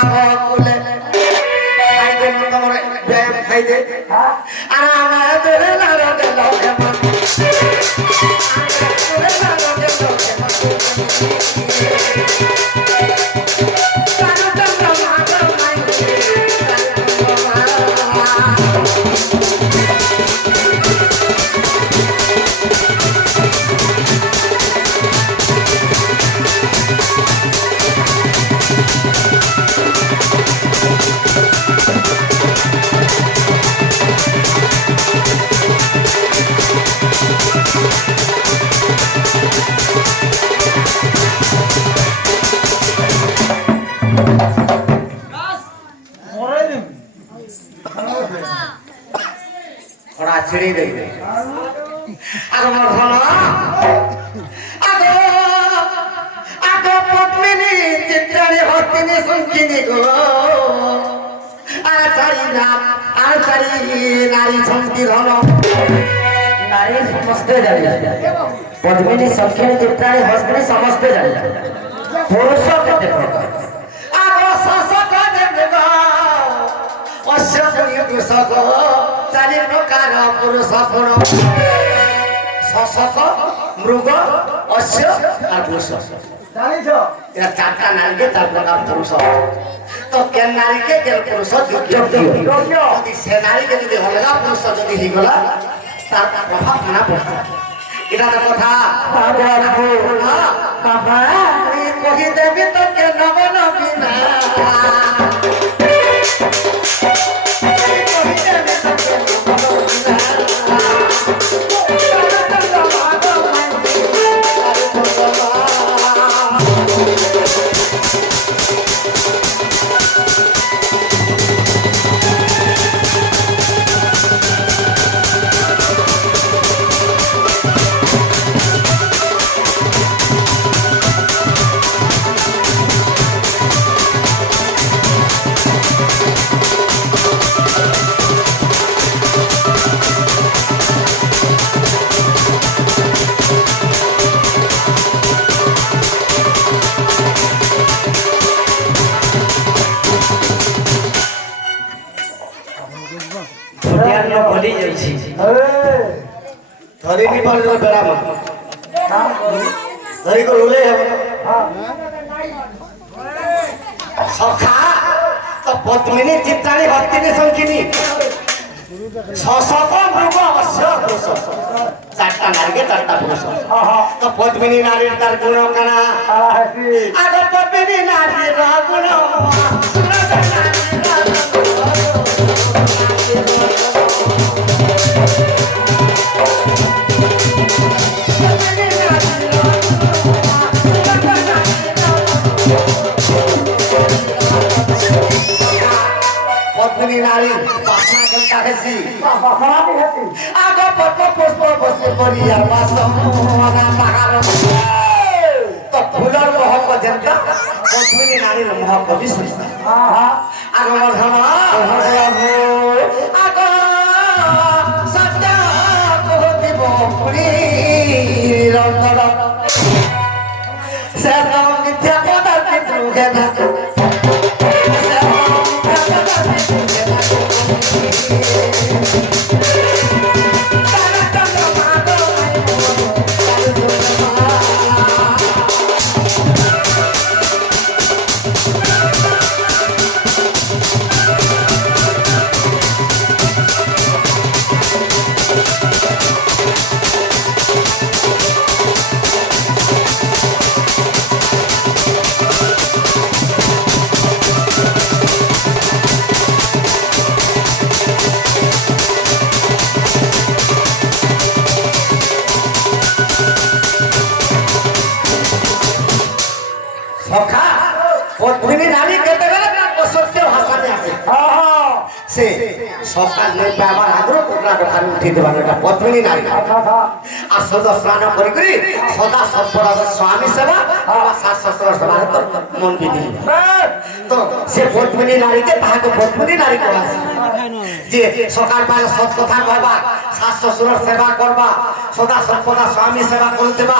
কুলে খাইতে তোমার ব্যায়াম খাইতে আর আমার তোরে লাড় গেল কেমন তোরে লাড় গেল কেমন ছেড়ে দেবে আমার ভালো আগো পদ্মিনী চিত্রাণী হস্তিনী সঞ্চিনী গো আর চারি নারী সংকীর্ণ নারী সমস্তে জানি পদ্মিনী সঞ্চিনী চিত্রাণী হস্তিনী সমস্তে জানি পুরুষ কেতে আগো শাসক দেব অশ্বনী কৃষক চারি প্রকার পুরুষ শশক মৃগ অশ্ব আর পুরুষ এরা চারটা নারীকে চার প্রকার পুরুষ তো কেন নারীকে কেন পুরুষ যদি সে নারীকে যদি অলগা পুরুষ যদি হইগলা তার প্রভাব না পড়ে এটা তো কথা কহি দেবী তো কেন না धरी पर बेड़ा धरी को रुले सखा तो पद्मिनी चित्राणी हस्तिनी संकिनी शशक मृग अश्व पुरुष चारटा नारी के चारटा पुरुष तो पद्मिनी नारी तार गुण काना आगे पद्मिनी नारी गुण पद्मिनी नारी बासना केनता हेसी बासना भी हेसी आगो पद्म पुष्प बसे करिया वासना बागार तो फुलर महक जनता पद्मिनी नारी महक विशेष आगो मधमा आगो सत्य कहति बपुरी रंगर से तो मिथ्या पदार्थ रुगेना से सकाल नहीं पावर आग्रह कोटला कथा उठी देवा बेटा पद्मिनी नारी आ सदा स्नान करी करी सदा सत्परा स्वामी सेवा और सास ससुर सेवा तो मन विधि तो से पद्मिनी नारी के ताहा को पद्मिनी नारी कहा जे सकाल पाले सत कथा कहबा सास ससुर सेवा करबा सदा सत्परा स्वामी सेवा कर देबा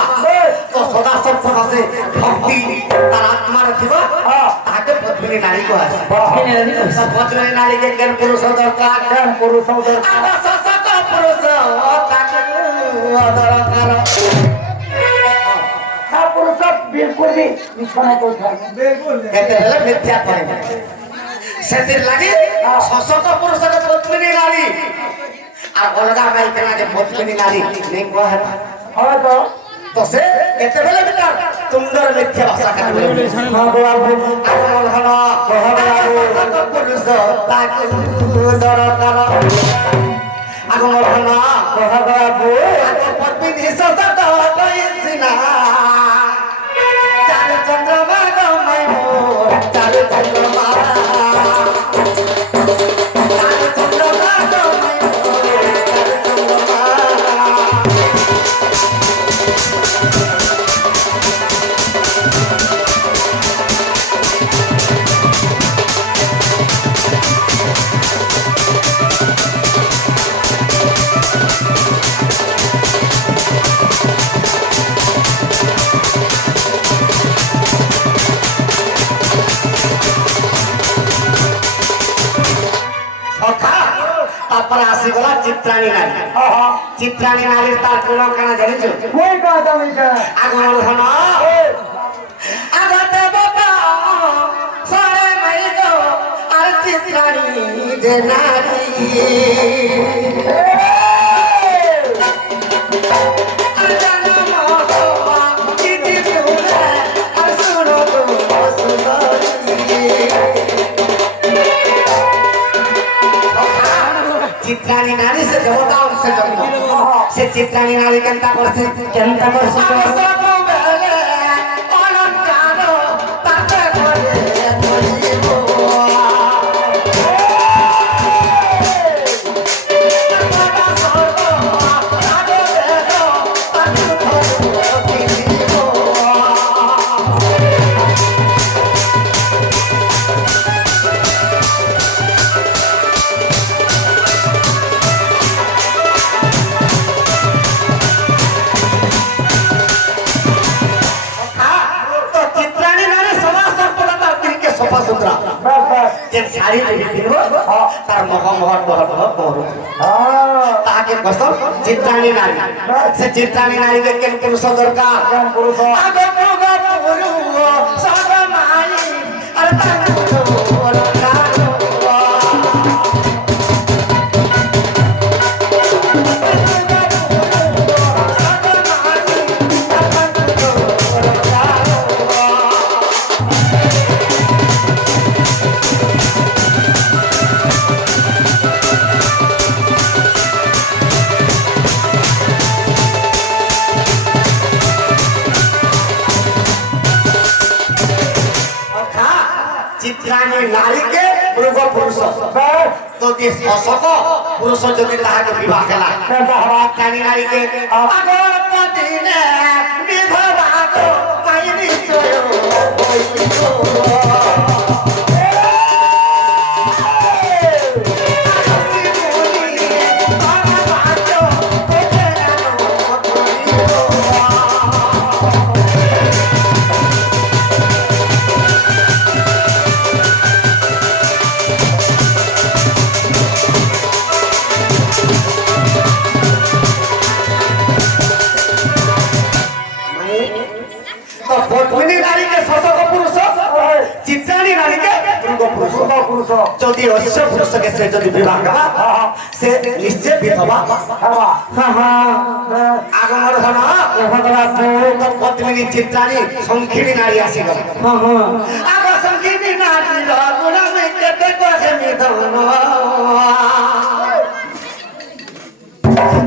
तो सदा सत्परा से भक्ति तार आत्मा रे थिबा ताहा के পদ্মিনী নারী কো আছে পদ্মিনী নারী কো আছে। পদ্মিনী নারী কে কেন পুরুষ দরকার কেন পুরুষ দরকার আবা সসক পুরুষ তাকে দরকার না পুরুষ বের করবি বিছানা তো থাকবে বের করলে এতে হলে মিথ্যা করে সেদিন লাগি সসক পুরুষ পদ্মিনী নারী আর অলগা মাইকে লাগে পদ্মিনী নারী নেই কো হয়তো তো সে কেতেবেলে বিটা তুমদর মিথ্যা ভাষা কাটবে বাবু আগমন হলো বাবু পুরুষ তাকে দরকার আগমন হলো বাবু পদ্মিনী সসক কইছিনা চার চন্দ্রমা গমাই চার চন্দ্রমা চার চন্দ্রমা গমাই চার চন্দ্রমা তারপরে আসিগলা চিত্রাণী নারী চিত্রাণী নারীর তার কোন কানা জানিছ কই কথা মিছা আগমন হন আগতে বাবা সরে মাই গো আর চিত্রাণী যে নারী চিত্রাণী নারী সে দেবতা সে জন্ম সে চিত্রাণী নারী কেনটা করছে কেনটা করছে যে শাড়ি পিন্ধিব তার মহম্মদ তাকে কসম চিত্রাণী নারী সে চিত্রাণী নারীকে কেন পুরুষ দরকার চিত্রাণী নারীকে মৃগ পুরুষ যদি অশোক পুরুষ যদি তাহাকে বিবাহ হেলা চিত্রাণী নারীকে আগর পদিনে বিধবা গো পাই নিশ্চয় পদ্মিনী নারীকে শশক পুরুষ চিত্রাণী নারীকে মৃগ পুরুষ যদি অশ্ব পুরুষকে সে যদি বিবাহ করা সে নিশ্চয় বিধবা আগমন হন পদ্মিনী চিত্রাণী সংক্ষিণী নারী আসি গেল আগ সংক্ষিণী নারী গুণমে কেতে কছে নিধন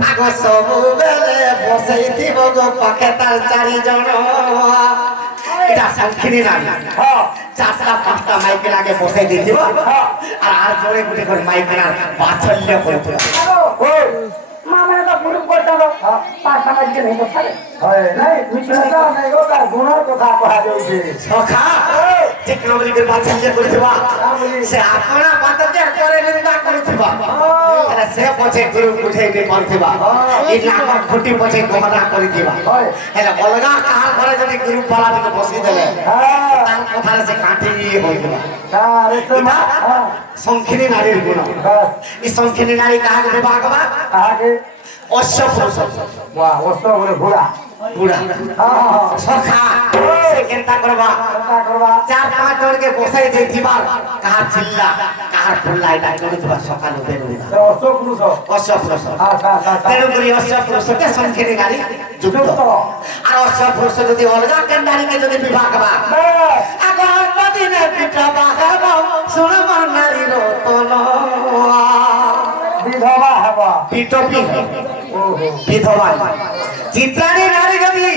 আগ ସବୁବେଳେ বসাইଥିବ গো পাখে তার চারিজন এটা সংক্ষিণী নারী চারটা পাঁচটা মাইকেল আগে বসাই দিয়েছিল আর জোরে গুটে করে মাইকেল বাছল্য করছিল মামা তো পুরো করতে দাও পাঁচটা মাইকে নেই তো পারে হয় নাই মিছনা নাই গো তার গুণর কথা কহা যাচ্ছে সখা যে কামলিকের বাচ্চা করেছিবা সে আপনা পাতাতে করে নিন্দা করেছিবা আরে সে পছে গুরু উঠে নে করছিবা এই নাক খুঁটি পছে গহনা করে দিবা হেলে অলগা কাহার ঘরে যদি গুরু পালা দিকে বসি দেলে তার কথারে সে কাটি হই গেল আরে তো না সংখিনী নারীর গুণ এই সংখিনী নারী কাহাকে বিবাহ করবা আগে অশ্ব পুরুষ বাহ ওস্তো বলে ঘোড়া বুড়া হ্যাঁ সখা সে কেনটা করবা চিন্তা করবা চার পাঁচ জনকে বসাই দিয়ে দিবার কাহার চিল্লা কাহার ফুল্লা এটা করে দিবা সকাল উঠে দিবা ওস্তো পুরুষ অশ্ব পুরুষ আচ্ছা আচ্ছা তেরো করে অশ্ব পুরুষকে সংখ্যানি নারী যুক্ত আর অশ্ব পুরুষ যদি অলগা কেন নারীকে যদি বিবাহ করবা আগর দিনে পিঠা বাগাব শুনবার নারীর তল বিধবা হবা পিটপি ওহো বিধবা চিত্রাণী নারী যদি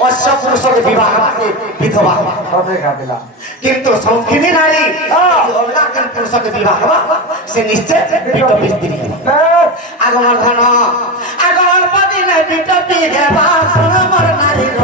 অশ্ব পুরুষকে বিবাহ করে বিধবা হবা সবে খাবিলা কিন্তু সংখ্যানি নারী অলগা কেন পুরুষকে বিবাহ করবা সে নিশ্চয় পিটপি স্ত্রী আগমন ধন আগমন দিনে পিটপি হেবা শুনবার নারীর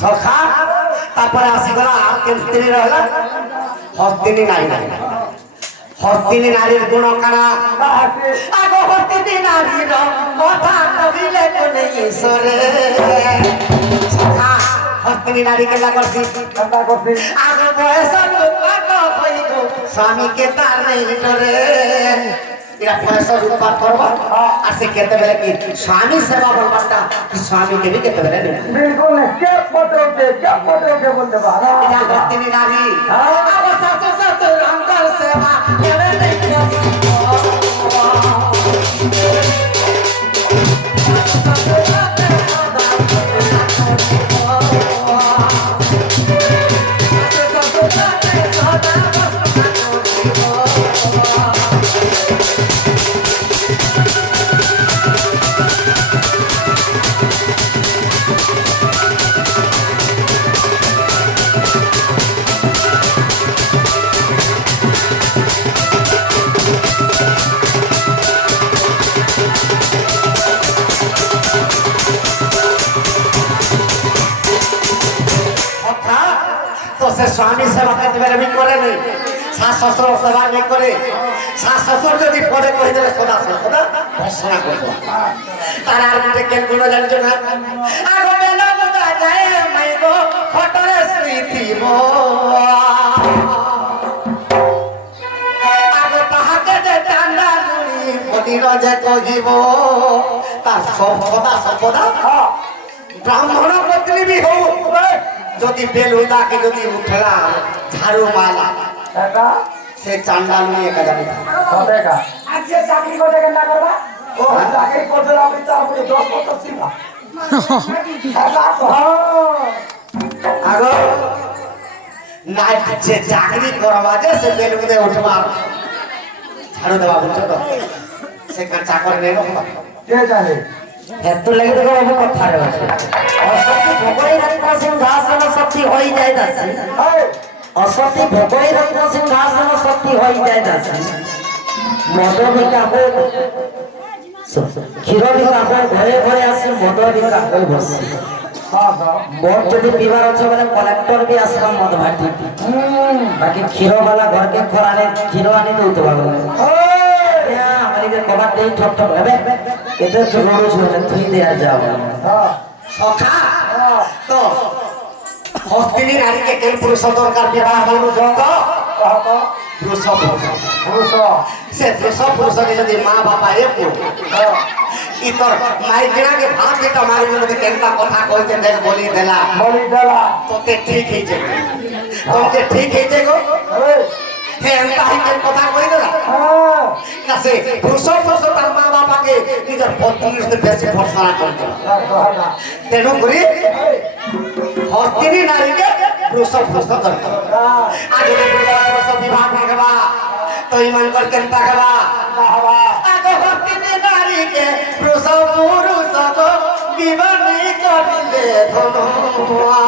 সখা তারপরে আসিগলা আর কেন স্ত্রী রহলা হস্তিনী নারী হস্তিনী নারীর গুণ কানা আগ হস্তিনী নারীর কথা কহিলে কোনে ঈশ্বরে সখা হস্তিনী নারীকে লাগছি চিন্তা করছি আগ বয়স লোক হইব স্বামীকে তার নেই ডরে এরা পয়সা উৎপাদ করবা আর সে খেতে বেলে কি স্বামী সেবা বলবারটা কি স্বামীকে বি খেতে বেলে নেই बिल्कुल नहीं क्या पत्र के बोलते बाहर এটা ভক্তিনী নারী আমার শাশু শ্বশুর অঙ্কল সেবা কেবে দেখি তো সে স্বামী সেবা করতে পারে আমি করে নেই শাশ শ্বশুর সেবা নেই করে শাশ শ্বশুর যদি পরে কই দেবে সদা সদা ভর্ষণা করবো তার আর দুটো কেন গুণ জানছো না আগো বেলা বোঝা যায় মাই গো ফটরে স্মৃতি মো আগো তাহাকে যে টান্ডা নুনি পদিন যে কহিব তার সব সদা সপদা ব্রাহ্মণ পত্নী বি হো যদি বেলুদাকে যদি উঠলা ঝাড়ু মালা ऐसा সে চান্ডাল নিয়ে কাজাবে होतेगा आज ये चाकरी को देकर ना करवा ओ चाकरी को जरा भी चार पूरे 10 पत्तर सीमा ऐसा तो আগো নাইট যে চাকরি করবা যে সে বেলুদে উঠবার ঝাড়ু দেওয়া বুঝছো তো সেখানে চাকর নেই রকম के जाने এত লাগে তো বাবু কথা রে আছে অসতি ভোগই রত্ন সিংহাসন সত্যি হই যায় দাসী है অসতি ভোগই রত্ন সিংহাসন সত্যি হই যায় দাসী মদ বিকা হই ক্ষীর বিকা হই ঘরে ঘরে আসি মদ বিকা হই বসি हां हां মদ যদি পিবার আছে বলে কলেক্টর বি আসবা মদ ভাটি বাকি ক্ষীর वाला घर के খরানে ক্ষীর আনি দউতে পারবে আমাদের কবার দেই ঠক ঠক হবে এটা তো রোজ হলে তুই দেয়া যাও हां সখা তো হস্তিনী নারীকে কেন পুরুষ দরকার বিবাহ হল যত कहा পুরুষ पुरुष সে পুরুষকে যদি মা বাবা একু ইতর মাইকিনাকে ভাত যেটা মারি যদি কেনটা কথা কইছে দেখ বলি দেলা बलि डाला তোকে ঠিক হইছে তোকে ঠিক হইছে গো ए হ্যাঁ তাহিকের কথা কই না হ্যাঁ কাছে পুরুষ তার মা বাবাকে নিজের পত্নীর সাথে বেশি ভরসা করতে তেণু করি হস্তিনী নারীকে পুরুষ দরকার আগে পুরুষ বিবাহ করবা তো ইমান করতেন তাকবা আগে হস্তিনী নারীকে পুরুষ বিবাহ করলে ধনুয়া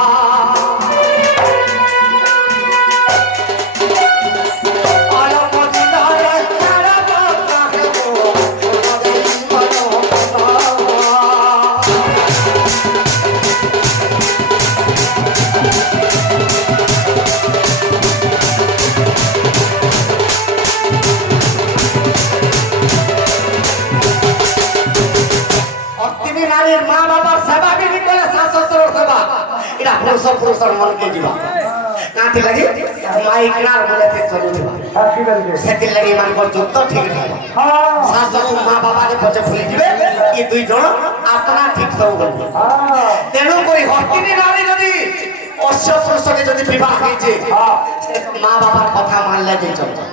মা বাবার সেবা বিধি করে শাশুড়ের সেবা এটা পুরুষের মনকে দিবা কাঁথি লাগি মাইকনার বলেতে চলে দিবা সেটি লাগি মানকর যুক্ত ঠিক থাকবে শাশুড় মা বাবাকে পচে ভুলে দিবে এই দুই জন আপনারা ঠিক সব করবে তেণু করি হস্তিনী নারী যদি অশ্ব পুরুষকে যদি বিবাহ হয়েছে মা বাবার কথা মানলে যে চলবে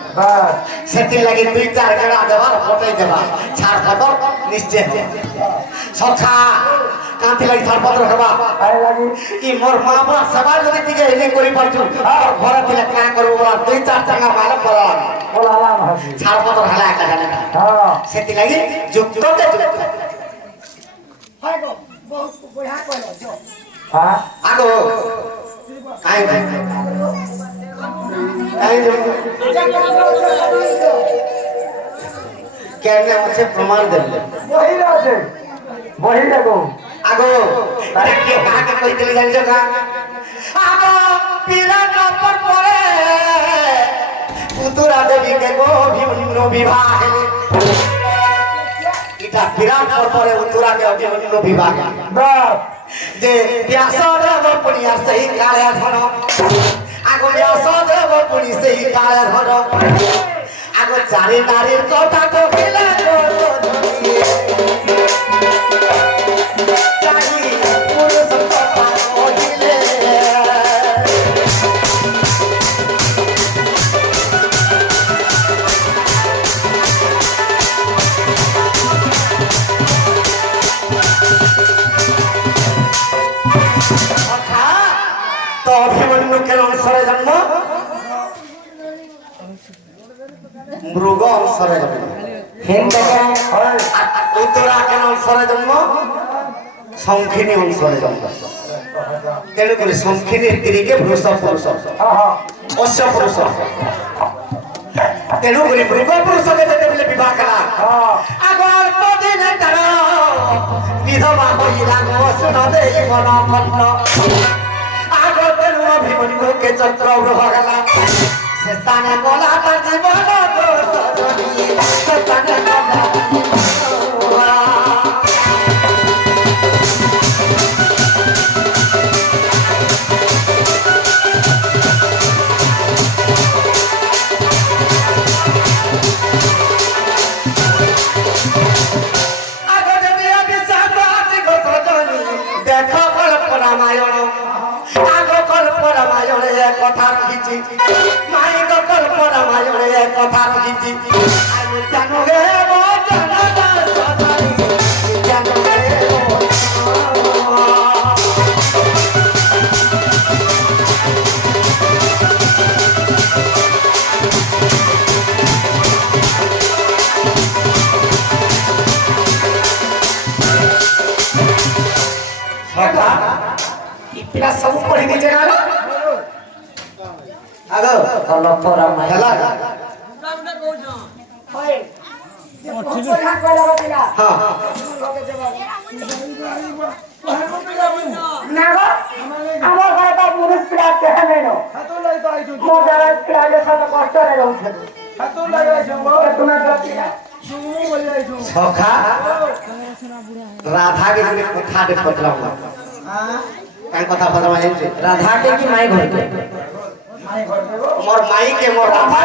সেটি লাগি দুই চার গেড়া দেবার ফটাই দেবা ছাড় পত্র নিশ্চয় সখা কাঁথি লাগি ছাড় পত্র হবা ই মোর মা বাবার সেবা যদি দিকে এনে করি পারছু আর ঘরে দিলে কা করব বলা দুই চার টাকা মাইলে বলা ছাড় পত্র হেলা একা জানে না সেটি লাগি যুক্তকে যুক্ত হয় গো বহুত বঢ়িয়া কইলো যো আগো কাই কাই কেন আছে প্রমাণ দেবে বহিরে আছে বহিরে গো আগো কে কাকে কই দিলি জানছো কা আগো পিলা নম্বর পরে পুতুরা দেবীকে গো ভিন্ন বিবাহ এটা বিরাট পরে উত্তরাকে অভিমন্য বিবাহ যে ব্যাসদেব পুনিয়া সেই কালে ধন আগো ব্যাসদেব পুনি সেই কালে ধন আগো চারি নারীর কথা তো কইলা তো অভিমন্যু কেন অংশরে জন্ম মৃগ অংশরে জন্ম উত্তরা কেন অংশরে জন্ম শঙ্খিনী অংশরে জন্ম তেণু করে শঙ্খিনীর তিরিকে বৃষ পুরুষ অশ্ব পুরুষ তেণু করে মৃগ পুরুষকে যেতে বলে বিবাহ করা আগর দিনে তার বিধবা হইলা গোষ্ণ দেই মন মন্ন অভিমন্যুকে চন্দ্র গ্রহ গেলা সে স্থানে গলা তার জীবন দেখো গল্প রামায়ণ রামায়ণে এক কথা রহিছি মাই গল্প রামায়ণে এক কথা রহিছি আমি জানো গে ପିଲା ସବୁ ପଢି ଦେଇଛେ ନା ଆଗ ଗଳ୍ପ ରାମାୟଣ ହେଲା হয় যে বহুত বঢ়িয়া কইলো পিলা ହଁ না গো আমার ঘরে তো পুরুষ পিলা কেহে নেই নো মো যারা পিলা যে সব কষ্ট রে রହୁছে তুমি পিলা সখা রাধাকে যদি কথা দে পতলা কাই কথা পতলা জানছে রাধাকে কি মাই ঘরকে মোর মাইকে মোর রাধা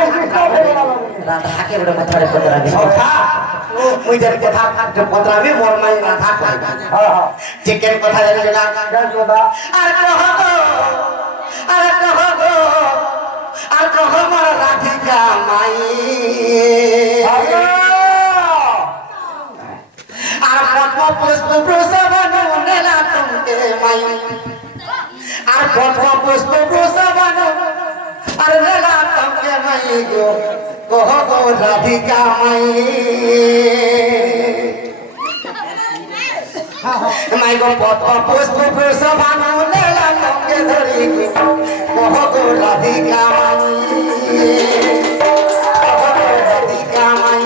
রাধাকে গোটে কথারে পতরাবে সখা মুই যে কথা পতলাবি মোর মাই রাধা কইবা যে কেন কথা জানছে না আর কহ গো আর কহ মোর রাধিকা রাধিকা মাই আর পদ্ম পুষ্প প্রসবন নেলা তোমাকে মাই আর পদ্ম পুষ্প প্রসবন আর নেলা তোমাকে মাই গো কহ গো রাধিকা মাই মাই গো পদ্ম পুষ্প প্রসবন নেলা তোমাকে ধরি কহ গো রাধিকা মাই কহ গো রাধিকা মাই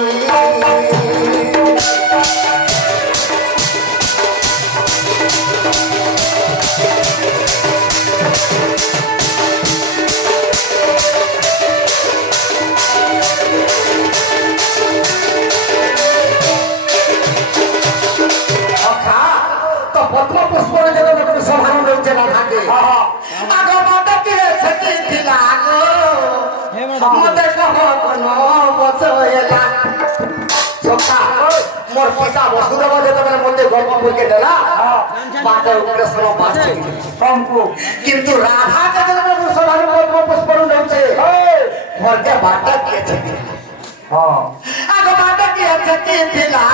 মোর পিতা বসুদেব যেতবেলে মধ্যে গল্প বইকে দেলা পাতে উপরে সব বাজছে কিন্তু রাধা যেতবেলে মুসলমান গল্প পুষ্পরু যাচ্ছে ঘরকে বাটা দিয়েছে আগে বাটা দিয়েছে কি দিলা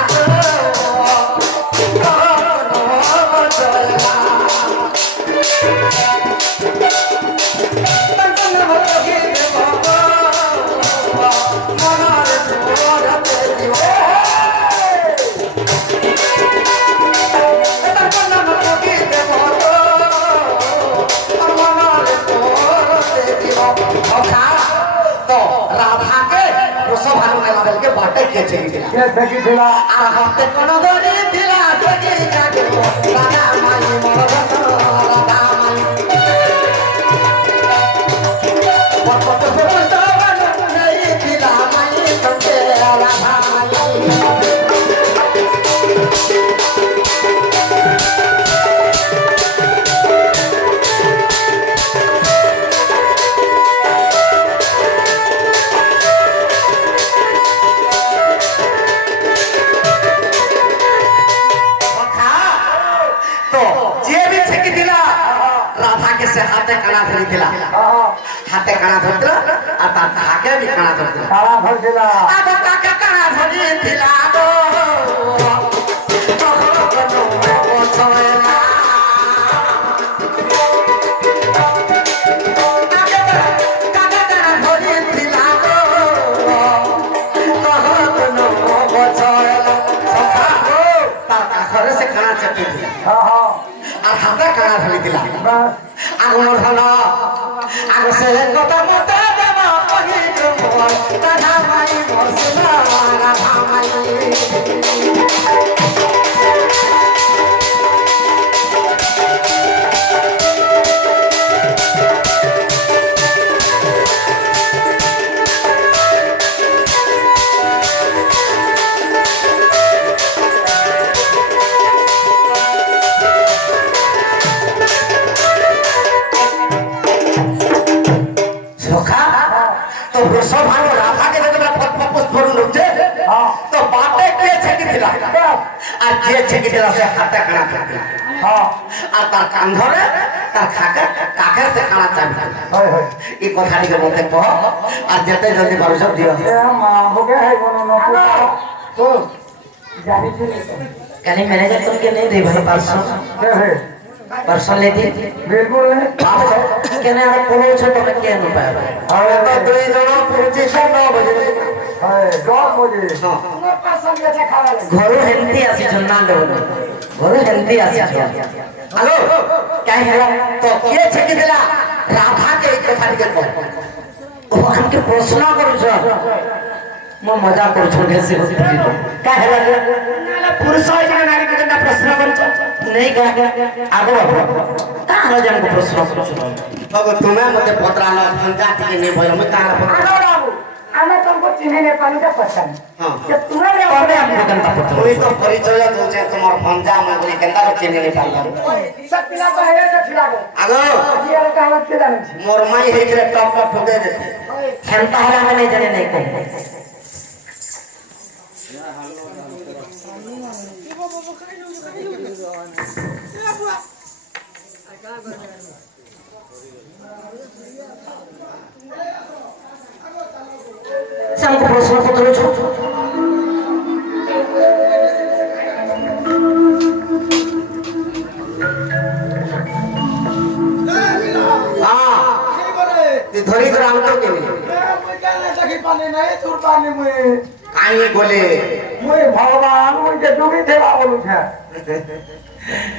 আর হাতে কোন ধরে দিলা রাধা মাই রাধা মাই দিলা মাই রাধা মাই से हाथे काना धरी दिला हाथे काना धर दिला और तार धाके भी काना धर दिला काना धर दिला अब ताके काना धरी दिला दो আর হাতে কানা ধরি দিলা আগুন হলো আগ সে কথা মতে দেব কহি রাধা মাই বসনা রাধা মাই सब भाई राधा के जब पद्म पुष्प लुटे तो बाटे के छेकी दिला আর যে छेकी दिला से हाथे काना दिला আর তার কান ধরে তার কাকে সে কানা চাবি হয় হয় এই কথাটিকে বলতে কহ আর যেতে জলদি বারো সব দিও মা হোগে है কোনো নপুর তো জানি শুনি কানে ম্যানেজার তো কে নেই দে ভাই 500 है परसों ले दी बिल्कुल है कहने अगर पूरे छोटे में क्या नहीं पाया अरे तो दुई जणो पहुंची 9 बजे है 10 बजे हां घरो हेल्दी आसी जन्ना ले घरो हेल्दी आसी हेलो क्या है तो के छेकी दिला राधा के एक কথাটিকে কহ ओ हमके प्रश्न करू छ मैं मजा करू छ कैसे का है पुरुष है कि नारी के जन्ना प्रश्न करू छ नहीं का आगो का हो हमको प्रश्न करू छ बाबू तुम्हें मते पत्रान पंचायत के नहीं भयो मैं कहां आगो बाबू हमें तुमको चिन्हे ने पानी का पता नहीं हां जब तुम्हारे कौन हमको कंता पता कोई तो परिचय दोचे तुम्हार पंजा में बोली केंदा को चिन्ह नहीं पाइला सब पिला तो है तो खिला दो आगो ये कहावत के जाने मोर माई है कि टॉप टॉप ठोके दे खेलता है मैं नहीं जाने नहीं कहीं ସେ ଆମକୁ ପ୍ରଶ୍ନ ପଚାରୁଛୁ ধরি করে আমি তো কেনে কাই বলে भगवान उनके डूबी थे बोलू है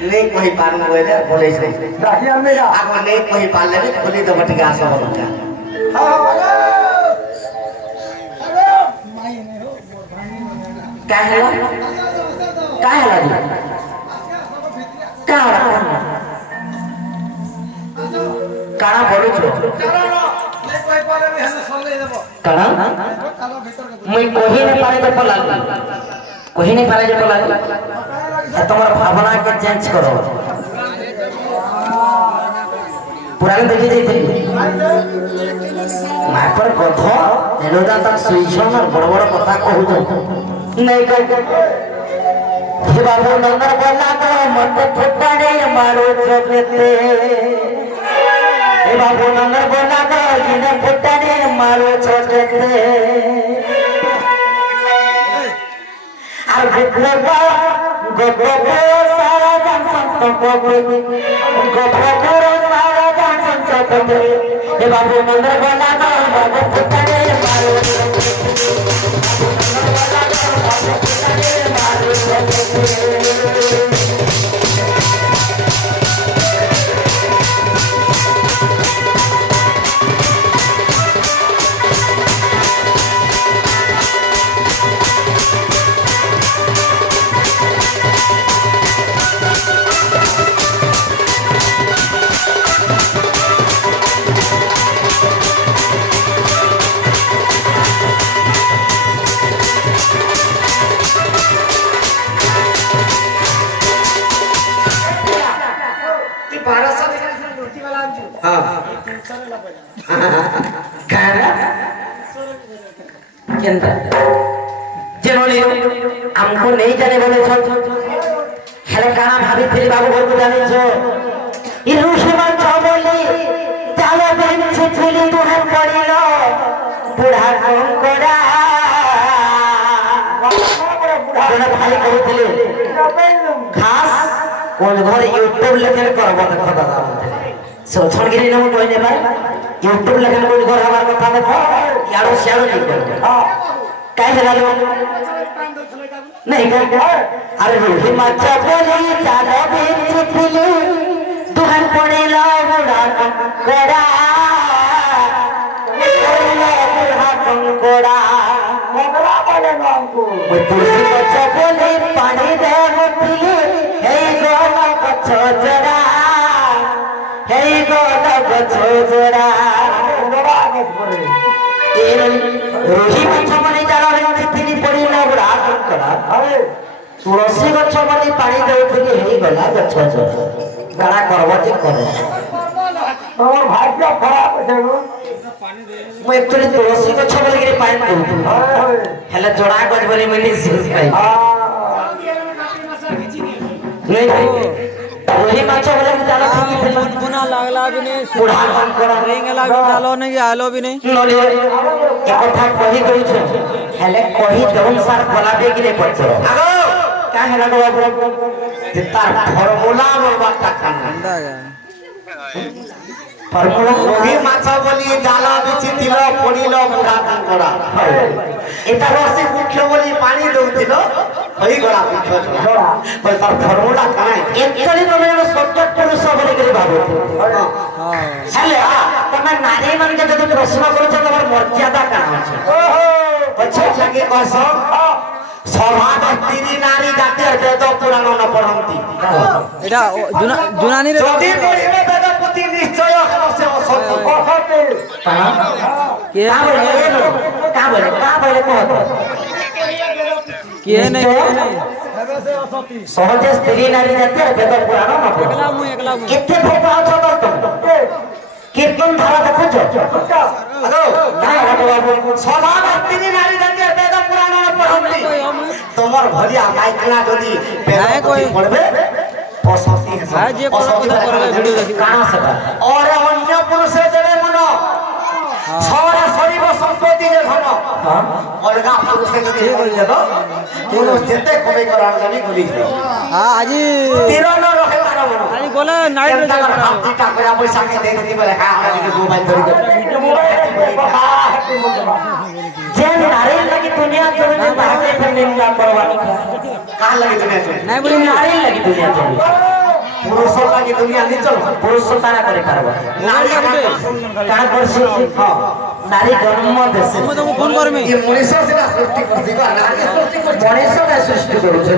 नहीं कोई पार ना बोले बोले से देखिए मेरा आगो नहीं कोई पार ले खोली तो बट के आशा बोलो क्या କାହିଁଲା କାହିଁଲା ଯେ କାଣା କାଣା ବୋଲୁଛ କାଣା ମୁଇଁ କହି ନାଇଁ ପାରେ ଯେ ପଲା କହି ନାଇଁ ପାରେ ଯେ ପଲା তোমার ভাবনাকে চেঞ্জ করো পুরাণ দেখি যাইছিলি মাপর গধ এলোদা তার সুইছন আর বড় বড় কথা কহুছ নাই কই হে বাবু নন্দর বলা তো মতে ফুটানে মারো জগতে হে বাবু নন্দর বলা তো ইনে ফুটানে মারো জগতে আর গগবা গগবা সারা জান সন্ত গগবা গগবা সারা জান সন্ত হে বাবু নন্দর বলা তো বাবু ফুটানে মারো हमको नहीं जाने बोले हेले काना भाभी फिर बाबू घर को जाने छो इनु समान चबली चालो बहन से फूली तुहर पड़िलो बुढ़ा कौन कोड़ा बुढ़ा भाई कहूतिले खास कोन घर यूट्यूब लेके करबो देखो दादा सो छोड़गिरी न कोई ने भाई यूट्यूब लेके कोई घर हमार कथा देखो यारो सियारो नहीं कर काय झालो नहीं क्या अरे रोही माचा बोली चालो बीच फिली तुहर पड़ेला बुढ़ा कोड़ा पड़ेला बुढ़ा कोड़ा मंगला बोले हमको वो तुलसी माचा बोली पानी दे फिली हे गोला बच्चो जरा हे गोला बच्चो जरा बड़ा के बोले रोही माचा बोली चालो बीच फिली पड़ेला बुढ़ा कोड़ा अरे तुलसी गछ बोली पानी देउथिली हेई गला गछ गाड़ा करबो जे करे और भाग्य खराब है वो मु एक्चुअली तुलसी गछ बोली के पानी देउथि हाय हेले जोड़ा गछ बोली मिली सिर्फ पाई नहीं रोही माछ बोले जाला ठीक है बुना लागला भी नहीं बुढ़ा मन करा रिंग लाग डालो नहीं आलो भी नहीं नले एक कथा कहि गई छ हेले कहि दउन सार बोलाबे कि नहीं पछरो आगो का हेला बाबू तार फॉर्मूला बोलबा काना फॉर्मूला रोही माछ बोली जाला बिछि दिलो पडिलो बुढ़ा कंकड़ा एटा रसी मुख्य बोली पानी दउथिलो हई गला मुख्य छोड़ा पर तार फॉर्मूला काना एक्चुअली तो मेरे सब्जेक्ट पुरुष बोले के भाबो हेले तमे नारी मन के जदि प्रश्न करू छ तमर मर्यादा काना छै अच्छा लगे कसो सभा तीरी नारी जाति वेद पुराण न पढ़ंती এটা জুনানি রে যদি পড়িবে বেদ পুতি নিশ্চয় অবশ্য অসত্য কে का बोले कहत কে নাই কে নাই सहज स्त्री नारी जाति वेद पुराण न पढ़ একলা মু केते भोपा छ तुम कीर्तन धारा देखो हेलो নাই बाबू सभा तीरी नारी जाति वेद पुराण न पढ़ंती তোমার ভরিয়া মাইকনা যদি নাই কই। পড়বে অসতি হ্যাঁ, যে কোনো কথা করবে, ভিডিও দেখি। কানা সেটা और अन्य पुरुष देवे मन সরে শরীর সম্পত্তি যে ধন অলগা পুরুষে যদি বলি দেব পুরুষ যেতে কবে করার জানি বলি হ্যাঁ আজি তিরন রহে পারবো না আজি গলে নাইট রে কেনটা করে হাত দিটা করে পয়সা কে দেই দিবে লেখা আমরা যদি মোবাইল ধরি যে নারীর লাগি দুনিয়া চলে যে তাহাকে ফের নিন্দা করবানি কার লাগে দুনিয়া চলে নাই বলি বলি নারীর লাগি দুনিয়া চলে পুরুষ লাগে দুনিয়া নি চল পুরুষ তারা করে পারবা নারী কার করছে নারী জন্ম দেশে তুমি তো ফোন করমি এই মনুষ্য সেটা সৃষ্টি করছি বা নারী সৃষ্টি করছি মনুষ্যকে সৃষ্টি করেছে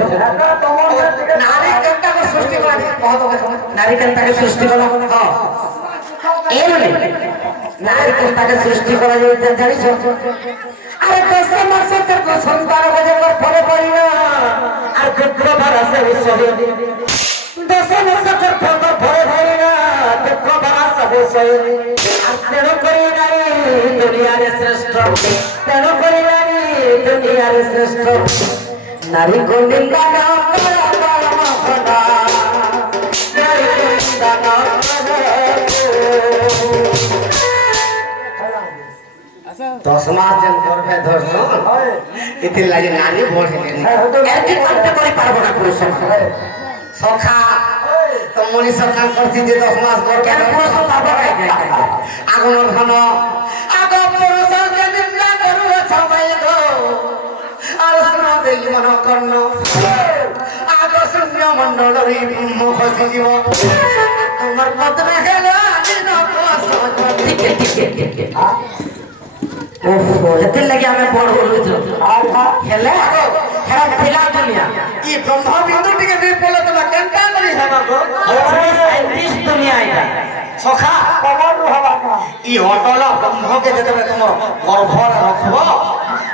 নারী কেনটা করে সৃষ্টি করে কত কথা নারী কেন তাকে সৃষ্টি করা হ্যাঁ এমনি নারী কেন তাকে সৃষ্টি করা যেতে জানিস আরে দশে মাসে তো সন্তান বাজে পরে পারি না আর দুঃখ ভরাসে শরীর দশে মাসে তোর ফটো ভরে পারি না দুঃখ ভরাসে শরীর আর তেরো করি নারী দুনিয়ার শ্রেষ্ঠ তেরো করি নারী দুনিয়ার শ্রেষ্ঠ নারী কো নিন্দা না করা নারী কো নিন্দা না দশ মাস যেন করবে ধর্ষণ এতে লাগে নারী বসে একই কাজটা করে পারবো না পুরুষ সখা তো মনীষ খান করছি যে 10 মাস করবে কেন পুরুষ পারবো না আগুন ঘন আগ পুরুষ নিন্দা করু সবাই গো আর শুনো দেই মন কর্ণ আগ শূন্য মণ্ডলী মুখ জীব তোমার পদ্মে হেলা দিন ঠিক ঠিক ওহো এতে লাগি আমি বড় হইছিল হেলে হেরা ফিলা দুনিয়া ই ব্রহ্মবিন্দু টিকে নির্পলে তোমা কেনটা করি হেবা গো সাইন্টিস্ট দুনিয়া এটা সখা ই অটল ব্রহ্মকে যেতে তোমার গর্ভরে রাখব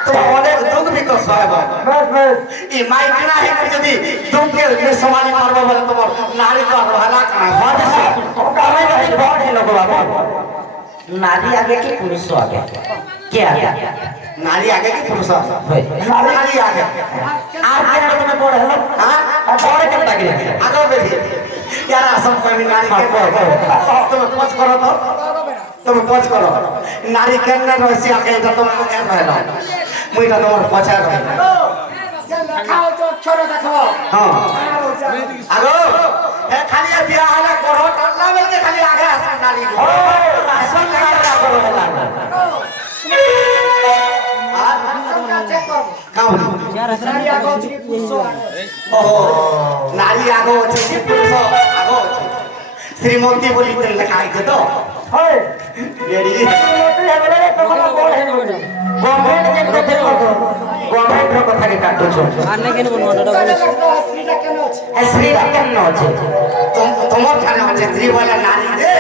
তোমার অনেক দুঃখ বিকশ হবে ই মাইকনা হে যদি দুঃখের সমাধি মারব বলে তোমার নারী তো ভালা কাজ আমি ভাই বড় হলো বাবা নারী আগে কি পুরুষ আগে কে আগে নারী আগে কি পুরুষ হয় নারী আগে আর কেন তুমি বড় হলো হ্যাঁ বড় কেন লাগে আগে বেশি यार सब कोई नारी के तुम पच करो तो तुम पच करो नारी के न रसी आगे तो तुम को क्या कहलो मुई का तुम पछा रहो দেখাও তো ছোট দেখো हां आगो ए खाली बियाह हला करो टल्ला मिल के खाली आगे आस नारी को আসল নারীরা বড় হলো চেক করব काम নারী আগো থেকে পুরুষ ओ नारी आगो আছে কি পুরুষ আগো আছে শ্রীমতী বলি তো লেখা আছে তো হয় রেডি তুই বলে তখন বড় হয়ে যাবে গভর্নমেন্ট যে কথা বলতো গভর্নমেন্টের কথা কি কাটছো আর না কেন বলবো ওটা বলে স্ত্রীটা কেন আছে শ্রীরা কেন আছে তোমার খানে আছে স্ত্রী বলে নারী দে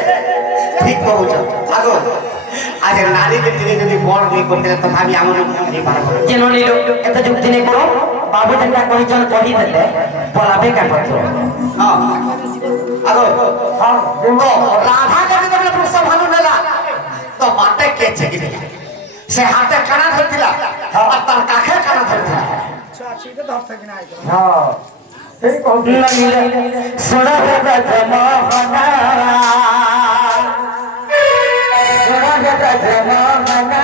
ঠিক কହୁଛ আগো আজ নারীকে তিনি যদি বড় নেই করতে তো ভাবি আমার নেই পারবো যেন নিল এত যুক্তি নেই করো বাবু যেটা কইজন কহি দেলে বলাবে কা পত্র হ্যাঁ আগো হ্যাঁ তো রাধা কে যদি পুরুষ ভালো নেলা তো বাটে কে চেকি সে হাতে কানা ধরতিলা আর তার কাখে কানা ধরতিলা আচ্ছা এটা ধর থাকে না আইতো হ্যাঁ এই কথা নিলে সোনা দাদা জমানা সোনা দাদা জমানা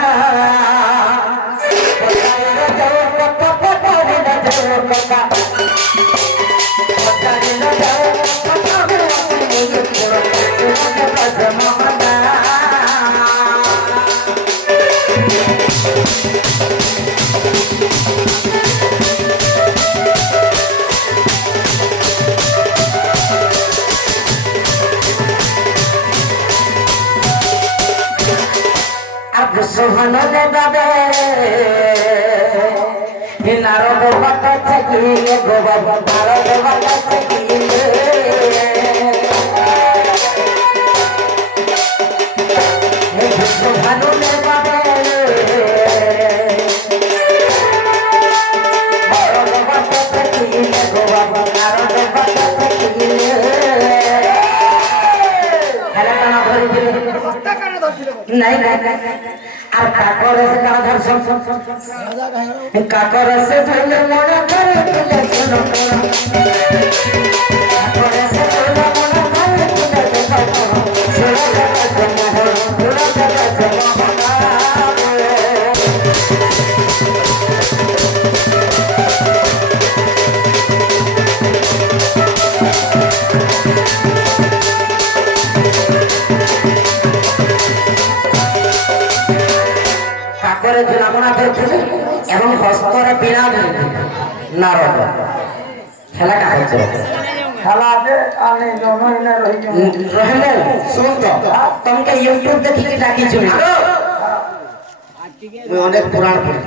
সোহানো দেবে নারদ বাটা থাকিলে গোবাব নারদ বাটা থাকিলে সোহানো দেবে নারদ বাটা থাকিলে গোবাব নারদ বাটা থাকিলে খেলাটা না ধরে দিলে নাই নাই আর কাকরে সে কানা ধরছন কাকরে সে ধইলে মনে করে তুলে শোনো কাকরে সে ধইলে মনে করে তুলে দেখো শোনো কথা জমা হলো শোনো কথা জমা হলো নারদ খেলা কাকে চলে খেলা আছে আমি জনহীনে রহি রহিলেন শুনুন তো তোমাকে ইউটিউব দেখি কি ডাকিছিল মুই অনেক পুরাণ পড়ি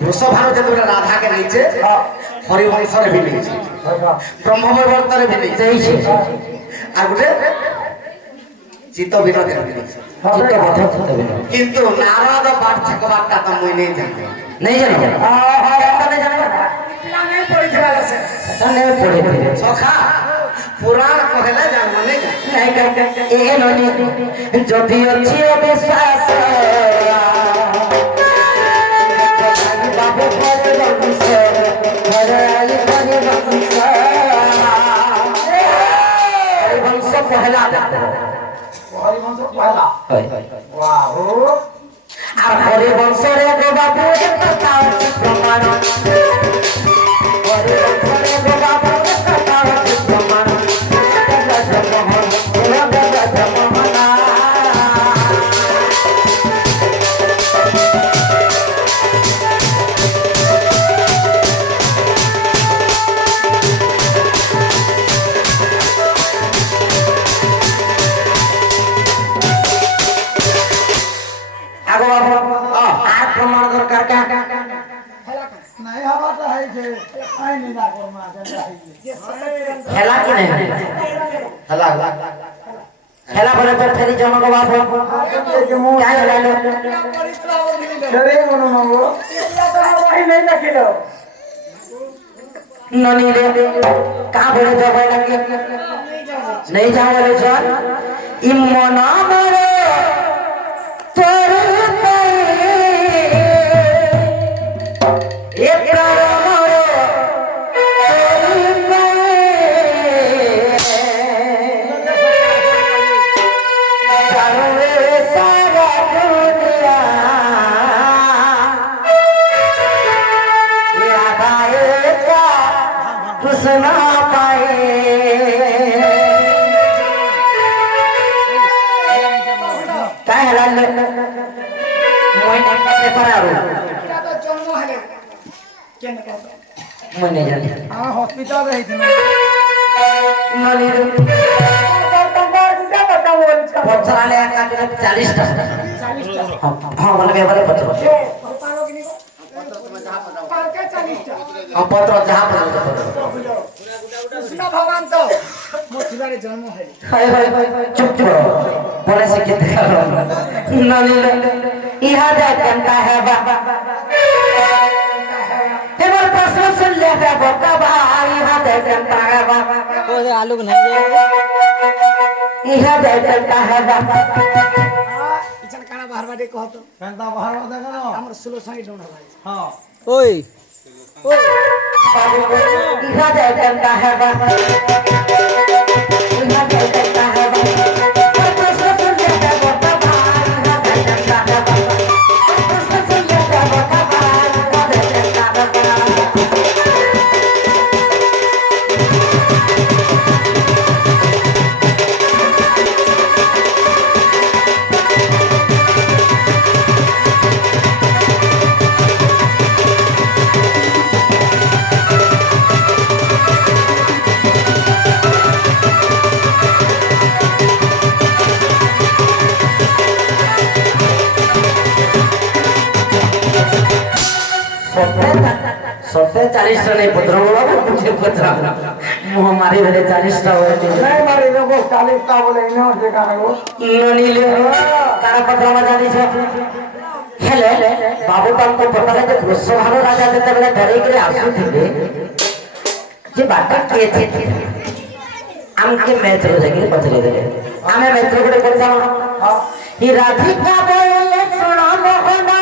বৃষভানুকে যেগুলো রাধাকে নিয়েছে হরিবংশরে भी নিয়েছে ব্রহ্মবৈবর্তরে भी নিয়েছে আর গোটে চিত্ত বিনোদের भी নিয়েছে চিত্ত কথা চিত্ত বিনোদ কিন্তু নারদ বার্ষিক বার্তা তো মুই নেই জানি नहीं जानो नहीं जानो नहीं पढ़ी थी से नहीं पढ़े थे सखा पुराण कहले जानबो नहीं नहीं ए ननी जो भी अच्छी विश्वास बाबू पर वंश घर आई पर वंश पहला হরিবংশ পয়লা ওয়াও আর হরি বংশরে গো বাবু কথা প্রমাণ হরি বংশরে গো বাবু কথা প্রমাণ আগো বাবু আর প্রমাণ দরকার কা নাই হওয়াটা হয়েছে আইনি না কর্মা যেটা হয়েছে খেলা কি নাই हला খেলা বলে তো ফেরি জমা গো বাবু কাই হলো সেরে মনো নগো ভাই নাই দেখিল ননি রে কা বলে যাবে নাকি नहीं जाओ रे जान इमना मरे তোর ना पाए काय हलाल मोइने से परारो मोइने जाने হসপিটাল হয়েছিল नली पथराले एका दिन 40 टा हां बोले बेबारे पथर पत्र जहाँ पर ভগবান তো মথুরারে জন্ম হয় हाय हाय चुप चुप बोले से कितने करो नली इहा जा जनता है बाबा तेरे प्रश्न सुन ले बाबा भाई इहा जा जनता है बाबा ओ दे आलू नहीं दे इहा जा जनता है बाबा ইছান কানা বাহারবাড়ি কহতো কান্তা বাহারবা দেখো আমার 16 সাইড ডোনা ভাই হ্যাঁ ओए इहा जा जनता है बाबा इहा जा जनता है बाबा प्रश्न सुन ले बाबा भाई इहा जा जनता है बाबा प्रश्न सुन ले बाबा भाई इहा जा जनता है बाबा सत्य 40 टा नहीं पत्र बाबू मुझे पत्र मुंह मारी भले 40 टा होए নাই মারি দেখো 40 টা বলে ইনো দেখানো গো ननीले कारा पत्र में जानी छे हेले बाबू तुमको पता है जे वृषभानु राजा जते बेले धरे के आसु थिले जे बाटा के थे हमके मैत्र जगिर पचले देले हमें मैत्र को पता ही राधिका बोले सुना मोहना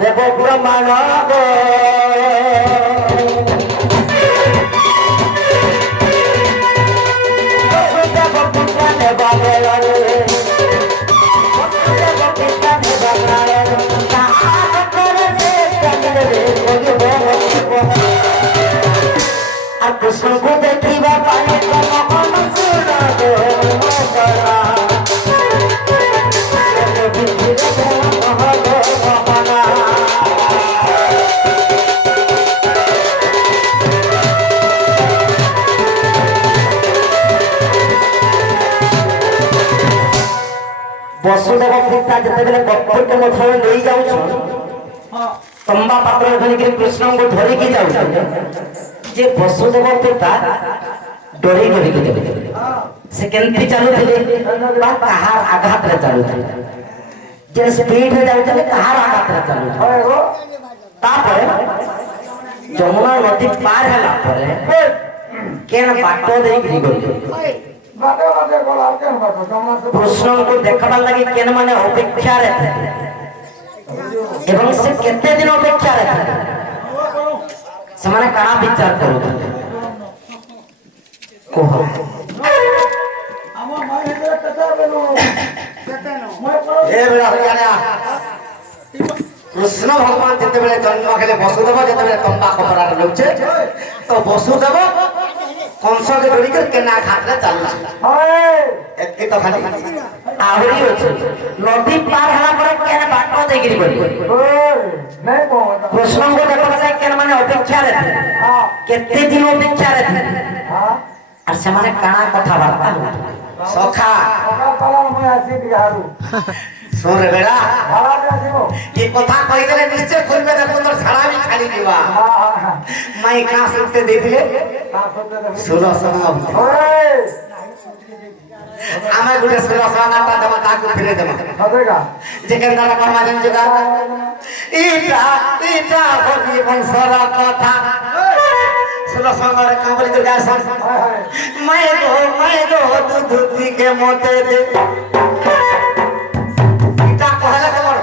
देव ब्रह्मांड गो कृष्ण को देखिबा पाए तो मोहन सुना गो ବସୁଦେବ ପିତା ଯେତେବେଳେ କର୍ତ୍ତବ୍ୟ ମଧ୍ୟରେ ନେଇ ଯାଉଛନ୍ତି ତମ୍ବା ପାତ୍ର ଧରିକି କୃଷ୍ଣଙ୍କୁ ଧରିକି ଯାଉଛନ୍ତି ଯେ ବସୁଦେବ ପିତା ଡରି ଡରିକି ଦେବେ ସେ କେମିତି ଚାଲୁଥିଲେ ବା କାହାର ଆଘାତରେ ଚାଲୁଥିଲେ ଯେ ସ୍ପିଡରେ ଯାଉଥିଲେ କାହାର ଆଘାତରେ ଚାଲୁଥିଲେ ତାପରେ ଯମୁନା ନଦୀ ପାର ହେଲା ପରେ କେନ ବାଟ ଦେଇକି ଗଲେ କୃଷ୍ଣଙ୍କୁ ଦେଖବାର ଲାଗି କେନ ମାନେ ଅପେକ୍ଷାରେ ଥିଲେ ଏବଂ ସେ କେତେ ଦିନ ଅପେକ୍ଷାରେ ଥିଲେ ସେମାନେ କାଣା ବିଚାର କରୁଥିଲେ କୁହ ଏ ବେଳା ହରିଆଣା କୃଷ୍ଣ ଭଗବାନ ଯେତେବେଳେ ଜନ୍ମ ହେଲେ ବସୁଦେବ ଯେତେବେଳେ ତମ୍ବା କପଡ଼ାରେ ନେଉଛେ ତ ବସୁଦେବ କଂସକେ ଧରିକି କେନା ଘାଟରେ ଚାଲୁଛି ଏତିକି ତ ଖାଲି ଆହୁରି ଅଛି ନଦୀ ପାର ହେଲା ପରେ କେନ ବାଟ ଦେଇକିରି ଗଲେ କୃଷ୍ଣଙ୍କୁ ଦେଖବାର ଲାଗି କେନ ମାନେ ଅପେକ୍ଷାରେ ଥିଲେ କେତେ ଦିନ ଅପେକ୍ଷାରେ ଥିଲେ আর সেমানে কানা কথাবার্তা সখা শোন রে বেড়া কি কথা কইলে নিশ্চয় খুলবে দেখো তোর ছাড়া আমি ছাড়ি দিবা মাই কা শুনতে দিলে শুনো শুনো আমি গুটে শুনো শোনাটা দেবা তাকে ফিরে দেবা যেখান দ্বারা কর্মা জানি জোগা ইটা ইটা বলি বংশর কথা শুনো শোনার কামড়ি তো গাছ मैं दो दूध के मोटे दे पिता कहला कमर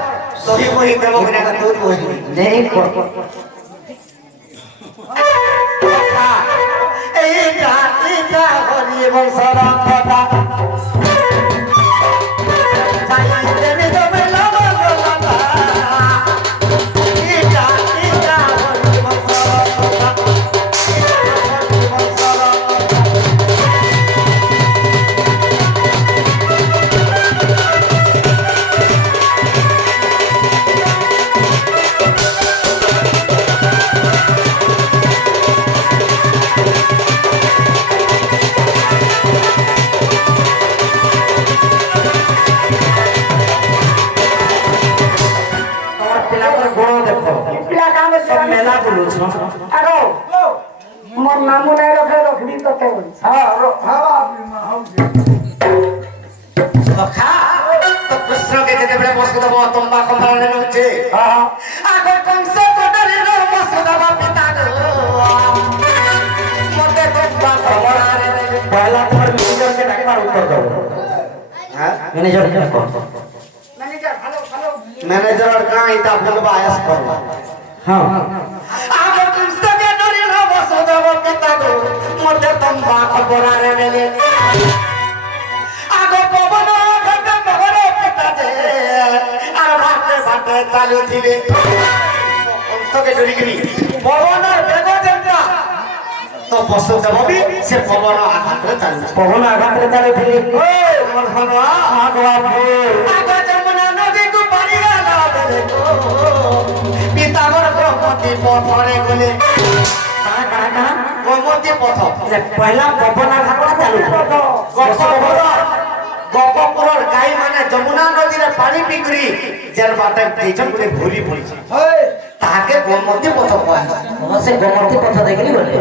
सभी वही देबो बिना का दूध वही नहीं एटा होली बंसरा पता जाई देने दो मेला बोला एटा होली बंसरा पता मोर नामू नहीं रखे रखनी तो ते सखा तो कृष्ण के जेते बड़े बसुदेव तंबा कमराने नउचे आगो कंस कोटरे रो बसुदेव पिता गो मते तंबा कमराने पहला तुम्हारे मैनेजर के डाकबार उत्तर दो हां मैनेजर के मैनेजर और का इता बोलबा आयस कर हां आगो कंस के डरे रो बसुदेव पिता गो मते तंबा कमराने मेले आगो पवन घटे मगरे पिता दे আর ভাতে ভাতে চালু দিলে অন্তকে ডরি গলি পবনের বেগ দেবটা তো বসুদেব বি সে পবন আঘাতে চালু पवन आघात रे चाले थे ও মোর ভগবা আগো যমুনা নদী কো পানি গালা দেলে তো পিতাগর গোমতী পথরে গলে कहां গোমতী পথ पहला पवन आघात रे चालू গোপপুরর গাই মানে যমুনা নদীর পানি পিকরি যার বাটে তেজন করে ভুলি পড়ছে তাকে গোমতী পথ কয় से गोमती पथ देखली बोले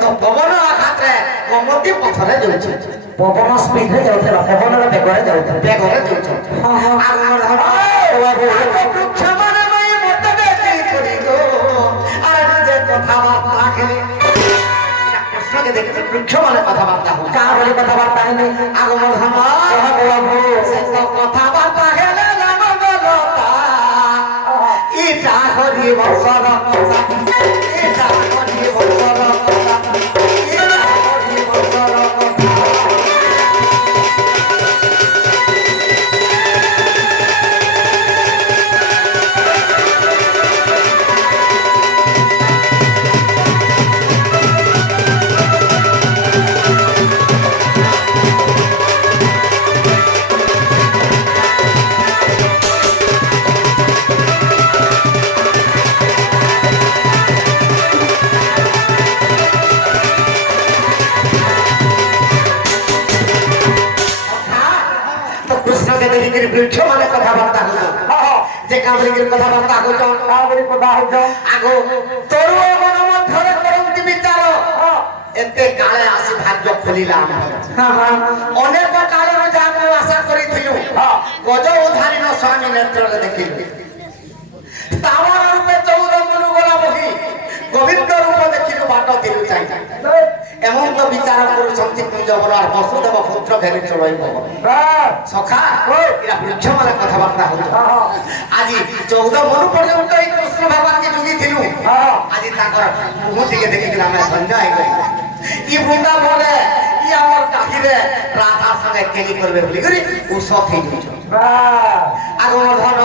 তো পবন আঘাতরে গোমতী পথরে যাচ্ছে पवन स्पीड रे जाउथे पवन रे बेगरे जाउथे বেগরে যাচ্ছে हां हां আগমন হলো বৃক্ষ মানে মই মতে দেখি করি গো আর যে কথাবার্তা খেলে কৃষ্ণকে দেখে বৃক্ষ মানে কথাবার্তা হলো का बोले কথাবার্তা है नहीं আগমন হলো সে তো কথাবার্তা খেলে জানো গলতা ইটা হরি বংশর কথা ইটা হরি বংশর কথা ইটা হরি বংশর কথা বৃক্ষ মানে বলির কথাবার্তা আগুছ বলি কথা হচ্ছ আগো তোর মন মধ্যে করন্তি বিচার এতে কালে আসি ভাগ্য খুলিলাম অনেক কালের যা আমি আশা করিছিলু গজ উদ্ধারিণ স্বামী নেত্রে দেখিলু তামার রূপে 14 মনু গলা বহি গোবিন্দ রূপ দেখিলু বাট দিলু চাই এমন তো বিচার করুছন্তি কুঞ্জবন আর বসুদেব পুত্র ঘেরি চলাইব সখা এরা বৃক্ষ মানে কথাবার্তা হচ্ছে আজি 14 মনু পর্যন্ত এই কৃষ্ণ ভগবানকে জুগিছিলু আজি তাকর মুহূর্তিকে দেখিলাম আমি সন্ধ্যা হয়ে গেল ই বৃন্দা বলে ই আমার কাহিরে রাধার সঙ্গে কেলি করবে বলি করি ও সব হয়ে যাচ্ছে আগমন ধন